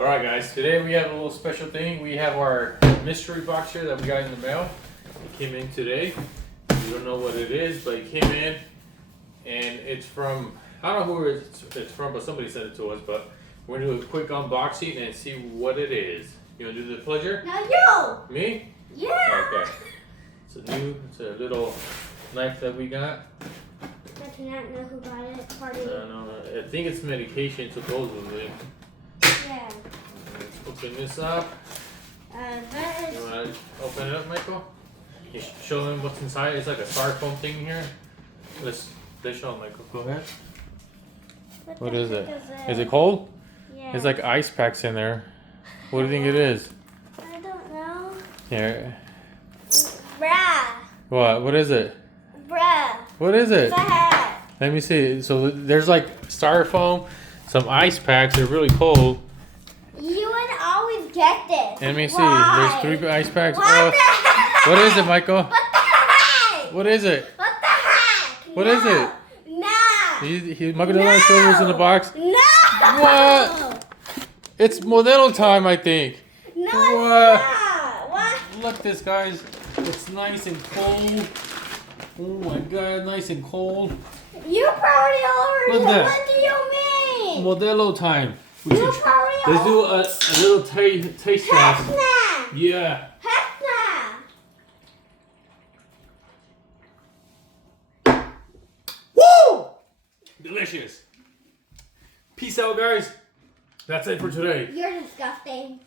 Alright guys, today we have a little special thing. We have our mystery box here that we got in the mail. It came in today. We don't know what it is, but it came in and it's from, I don't know who it's from, but somebody sent it to us, but we're gonna do a quick unboxing and see what it is. You wanna do the pleasure? No, you! Me? Yeah! Okay. It's a little knife that we got. I cannot know who got it. Party. No, I think it's medication supposedly. Yeah. Let's open this up. That You is. wanna open it up, Michael? You show them what's inside. It's like a styrofoam thing here. Let's show them, Michael. Go ahead. What the is it? heck Is it cold? Yeah. It's like ice packs in there. What do you think it is? I don't know. Here. Bruh. What? What is it? Bruh. What is it? The heck? Let me see. So there's like styrofoam, some ice packs. They're really cold. You would always get this. Let me see. Why? There's 3 ice packs. What Oh, the heck? what is it, Michael? What the heck? What is it? What the heck? What no. is it? No. Michael doesn't want to show what's in the box. No. What? It's Modelo time, I think. No, it's What? not. What? Look at this, guys. It's nice and cold. Oh my god, nice and cold. You probably already. Look at that. What do you mean? Modelo time. We You should- probably Let's do a little taste test. Heck nah. Yeah. Heck nah. Woo! Delicious. Peace out, guys. That's it for today. You're disgusting.